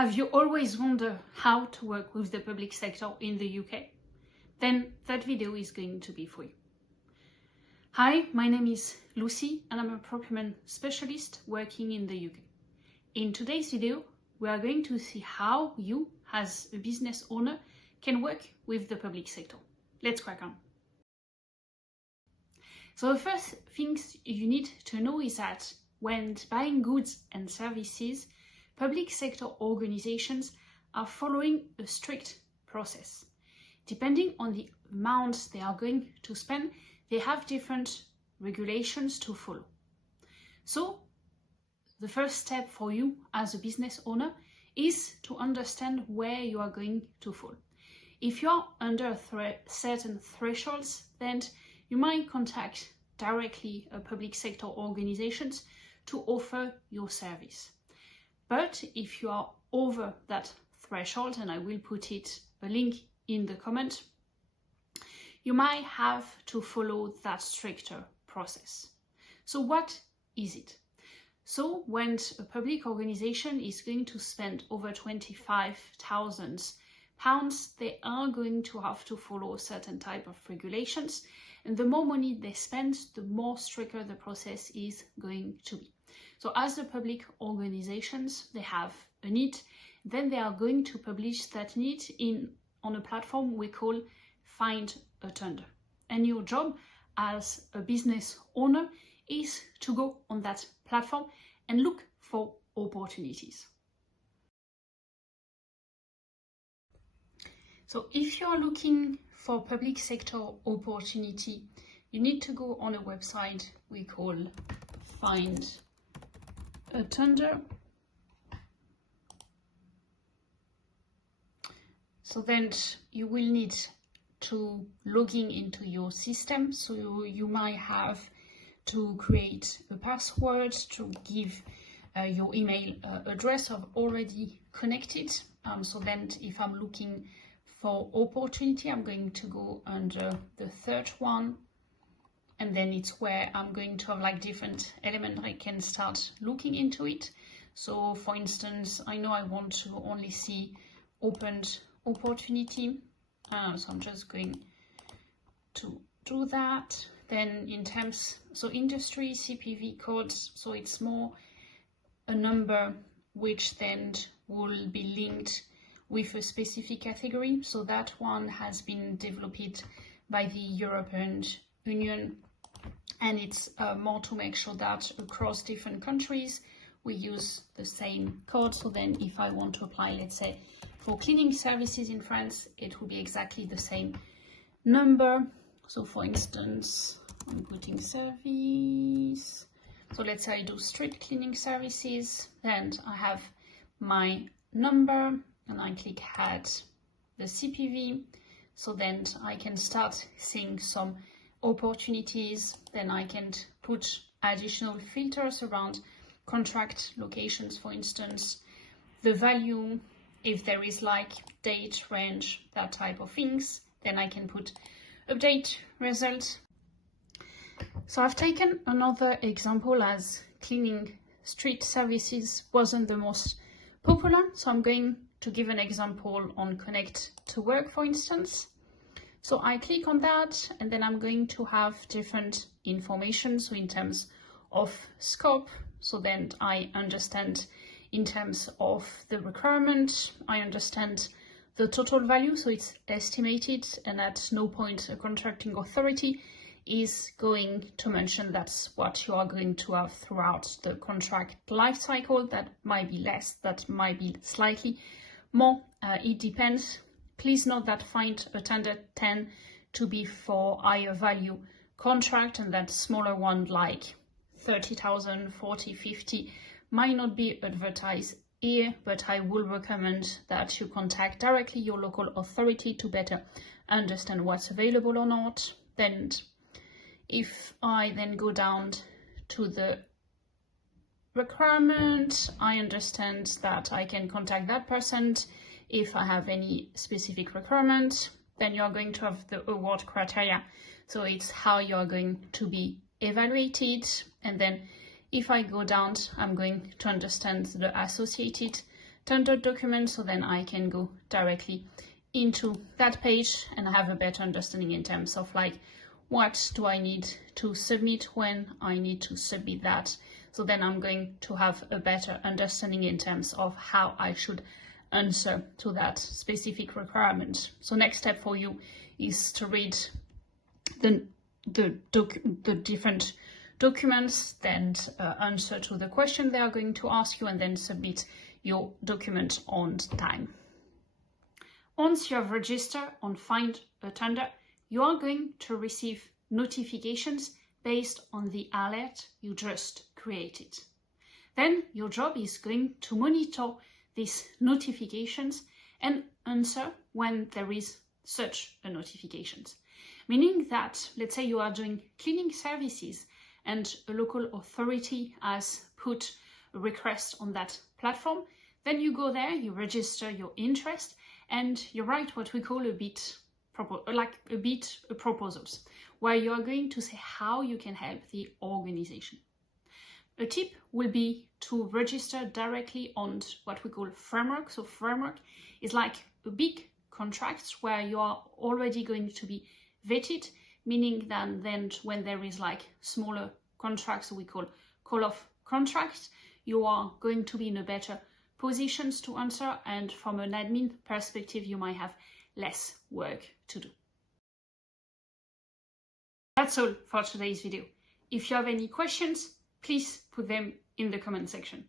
Have you always wondered how to work with the public sector in the UK? Then that video is going to be for you. Hi, my name is Lucy and I'm a procurement specialist working in the UK. In today's video, we are going to see how you, as a business owner, can work with the public sector. Let's crack on. So the first things you need to know is that when buying goods and services, public sector organizations are following a strict process. Depending on the amount they are going to spend, they have different regulations to follow. So the first step for you as a business owner is to understand where you are going to fall. If you are under certain thresholds, then you might contact directly public sector organizations to offer your service. But if you are over that threshold, and I will put a link in the comment, you might have to follow that stricter process. So what is it? So when a public organization is going to spend over £25,000, they are going to have to follow a certain type of regulations. And the more money they spend, the more stricter the process is going to be. So as the public organizations, they have a need, then they are going to publish that need on a platform we call Find a Tender. And your job as a business owner is to go on that platform and look for opportunities. So if you are looking for public sector opportunity, you need to go on a website we call Find a Tender. So then you will need to log into your system. So you might have to create a password, to give your email address. I've already connected. So then if I'm looking for opportunity, I'm going to go under the third one. And then it's where I'm going to have like different elements. I can start looking into it. So for instance, I know I want to only see opened opportunity. So I'm just going to do that. Then in terms, so industry, CPV codes, so it's more a number which then will be linked with a specific category. So that one has been developed by the European Union. And it's more to make sure that across different countries, we use the same code. So then if I want to apply, let's say, for cleaning services in France, it will be exactly the same number. So for instance, I'm putting service. So let's say I do street cleaning services, then I have my number and I click add the CPV. So then I can start seeing some opportunities. Then I can put additional filters around contract locations, for instance, the value, if there is like date, range, that type of things. Then I can put update result. So I've taken another example as cleaning street services wasn't the most popular. So I'm going to give an example on Connect to Work, for instance. So I click on that and then I'm going to have different information. So in terms of scope, so then I understand in terms of the requirement, I understand the total value. So it's estimated and at no point a contracting authority is going to mention that's what you are going to have throughout the contract life cycle. That might be less, that might be slightly more, it depends. Please note that Find a Tender tend to be for higher value contract, and that smaller one like 30,000, 40, 50 might not be advertised here, but I will recommend that you contact directly your local authority to better understand what's available or not. Then if I then go down to the requirement, I understand that I can contact that person if I have any specific requirement. Then you are going to have the award criteria. So it's how you are going to be evaluated. And then if I go down, I'm going to understand the associated standard document, so then I can go directly into that page and have a better understanding in terms of like, what do I need to submit, when I need to submit that. So then I'm going to have a better understanding in terms of how I should answer to that specific requirement. So next step for you is to read the different documents, then answer to the question they are going to ask you, and then submit your document on time. Once you have registered on Find a Tender, you are going to receive notifications based on the alert you just created. Then your job is going to monitor these notifications and answer when there is such a notification. Meaning that, let's say you are doing cleaning services and a local authority has put a request on that platform, then you go there, you register your interest, and you write what we call a bit proposals, where you are going to say how you can help the organization. A tip will be to register directly on what we call framework. So framework is like a big contract where you are already going to be vetted, meaning that then when there is like smaller contracts we call call-off contracts, you are going to be in a better positions to answer, and from an admin perspective you might have less work to do. That's all for today's video. If you have any questions, please put them in the comment section.